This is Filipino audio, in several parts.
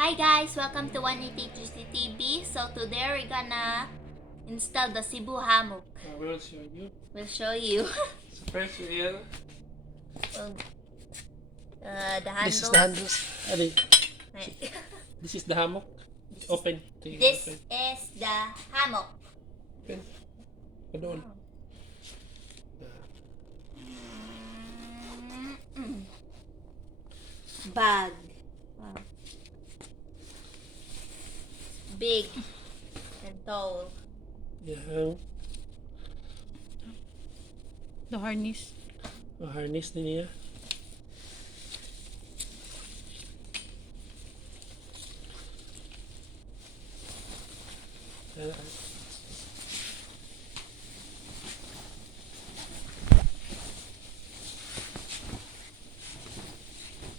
Hi guys, welcome to 180 TV. So today we're gonna install the Cebu hammock. We'll show you. We'll show you. So first here, Well, the this is handles. the handles. Adi, this is the hammock. Open. This Open. is the hammock. Open. Doon. Bag. Wow. Big and tall. Yan. The harness. Harness din niya.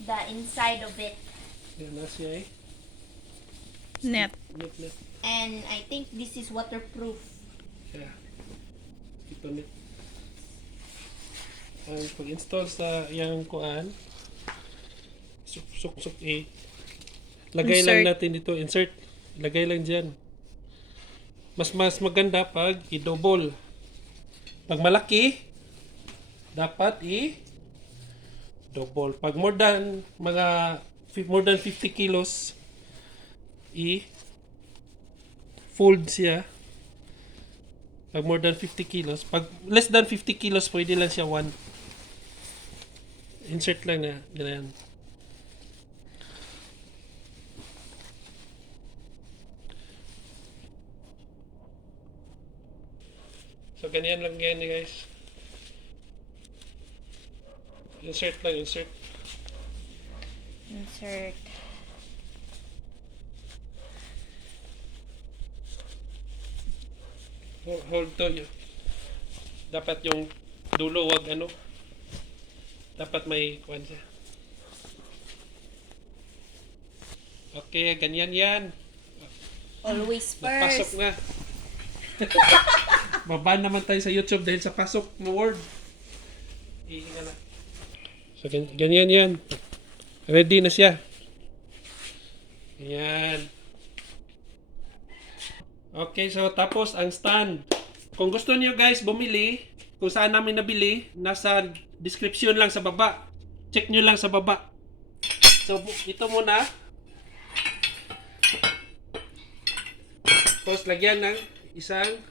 The inside of it. Yan na siya eh. Net. Net. And I think this is waterproof. Yeah. Ito net. Ang pag-install sa yung kuan, suk eh. Lagay lang Insert. natin dito, insert. Lagay lang diyan. Mas maganda pag i-double. Pag malaki, dapat double. Pag more than 50 kilos, fold siya. Pag more than 50 kilos, pag less than 50 kilos, pwede lang siya one. Insert lang na, ganyan. So, ganyan lang yan guys. Insert lang, insert. Insert. Hold to yun. Dapat yung dulo, wag ano. Dapat may kuwan siya. Okay, ganyan yan. Always Napasok first. na. Baban naman tayo sa YouTube dahil sa pasok mo word. Ihinga na. So, ganyan yan. Ready na siya. Ayan. Okay, so tapos ang stand. Kung gusto niyo guys bumili, kung saan namin nabili, nasa description lang sa baba. Check nyo lang sa baba. So, ito muna. Tapos lagyan ng isang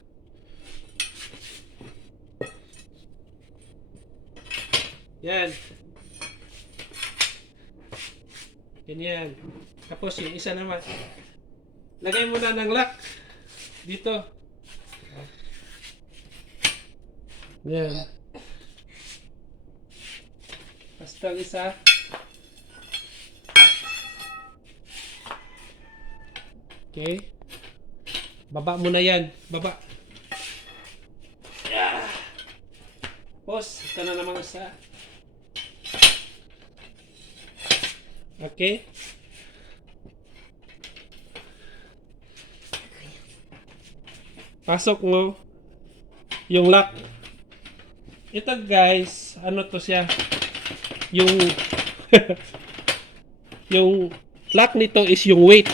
yan. Ganyan. Tapos yung isa naman. Lagay mo na ng lock. Dito. Yan. Basta ang isa. Okay. Baba mo na yan. Baba. Yeah. Tapos, ito na namang isa. Okay. Pasok mo yung lock. Ito guys, ano to siya? Yung yung lock nito is yung weight.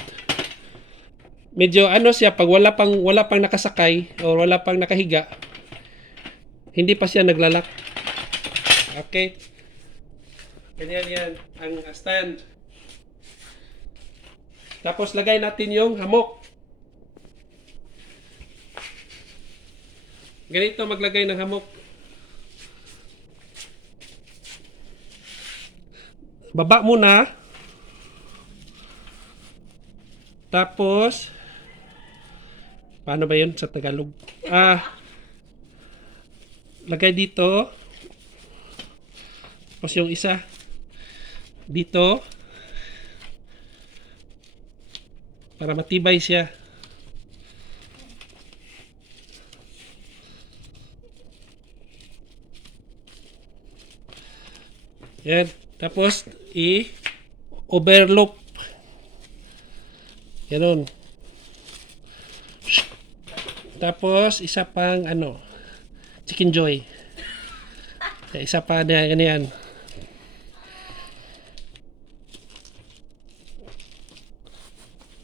Medyo ano siya pag wala pang nakasakay o wala pang nakahiga. Hindi pa siya naglalak. Okay. Ganyan yan ang stand. Tapos lagay natin yung hammock. Ganito maglagay ng hammock. Baba muna. Tapos, paano ba yun sa Tagalog? Lagay dito. Tapos yung isa. Dito. Para matibay siya. Yan. Tapos, i-overloop. Ganun. Tapos, isa pang, chicken joy. Isa pa na, ganyan.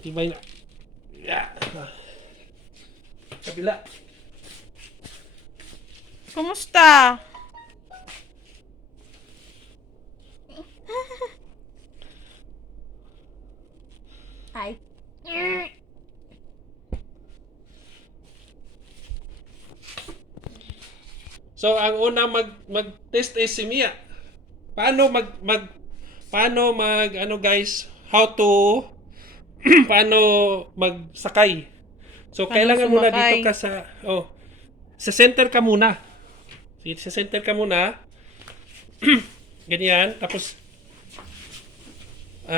Tibay na. Yeah. Kabila. Kumusta? Ay. So, ang una mag-test is si Mia. Paano ano guys, how to, paano magsakay. So, Paano kailangan muna sumakay? dito ka sa center ka muna. Sige, sa center ka muna. Ganyan. Tapos,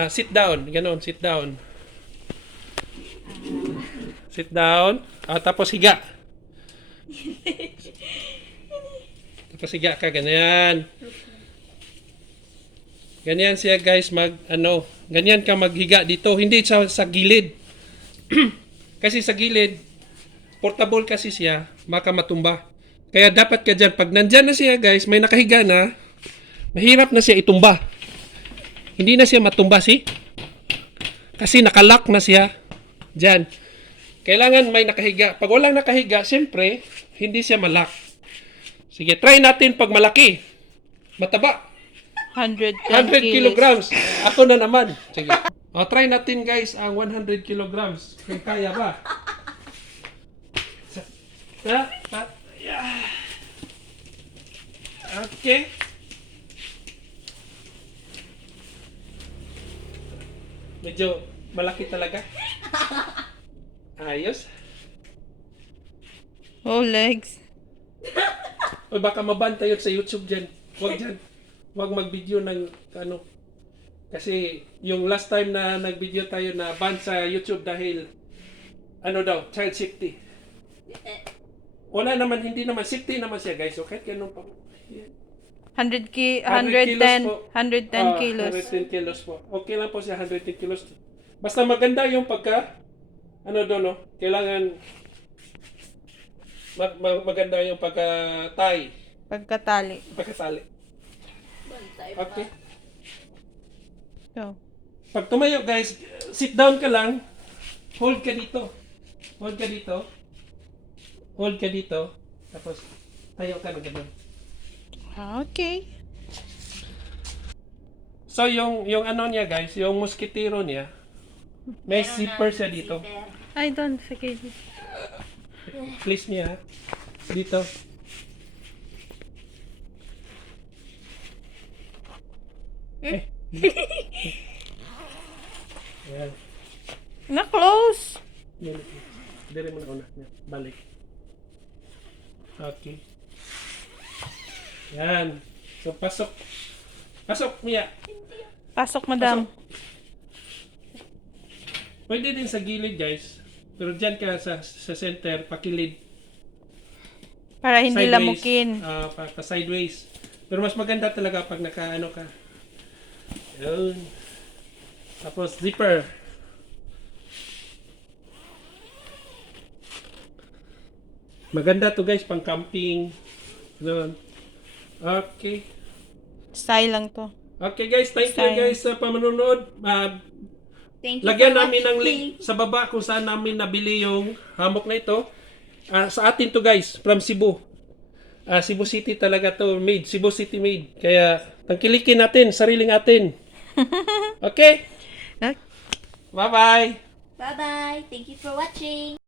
sit down. Ganon, sit down. Sit down. Tapos higa. Tapos higa ka, ganyan. Ganyan siya guys, ganyan ka maghiga dito. Hindi sa gilid. Kasi sa gilid, portable kasi siya, maka matumba. Kaya dapat ka dyan, pag nandyan na siya guys, may nakahiga na, mahirap na siya itumba. Hindi na siya matumba, kasi nakalock na siya dyan. Kailangan may nakahiga. Pag walang nakahiga, siyempre, hindi siya malak. Sige, try natin pag malaki. Mataba. 110 100 kilos. kilograms. Ako na naman. Sige. Try natin guys ang 100 kilograms. Kung kaya ba? Yeah. Okay. Medyo malaki talaga. Ayos. Oh, legs. O baka maban tayo sa YouTube dyan. Huwag dyan. Huwag mag-video ng ano. Kasi yung last time na nag-video tayo na ban sa YouTube dahil child safety. Wala naman, hindi naman. Safety naman siya guys. So kahit ganun pa. 110 kilos. 110 kilos po. Okay lang po siya, 110 kilos. Basta maganda yung kailangan maganda yung pagka-tie. Pagkatali. Pagkatali. Okay. Go. Pag tumayo guys, sit down ka lang. Hold ka dito. Hold ka dito. Hold ka dito. Tapos, tayo ka na ganun. Okay. So, yung niya guys, yung mosquitero niya, may zipper siya dito. I don't forget it. Please niya. Dito. Ayan. Na-close. Dire mo na una. Balik. Okay. Yan. So, pasok. Pasok, Mia. Pasok, madam. Pwede din sa gilid, guys. Pero dyan ka sa center, pakilid. Para hindi Sideways. lamukin. Pa-sideways. Pero mas maganda talaga pag naka-ano ka. Yun. Tapos, zipper. Maganda to guys, pang camping. Yun. Okay. Style lang to. Okay guys, thank you Style. guys sa panonood. Thank you Lagyan for namin ng watching. link sa baba kung saan namin nabili yung hammock na ito. Sa atin to guys, from Cebu. Cebu City talaga to made. Cebu City made. Kaya tangkilikin natin, sariling atin. Okay? Okay. Bye-bye. Bye-bye. Thank you for watching.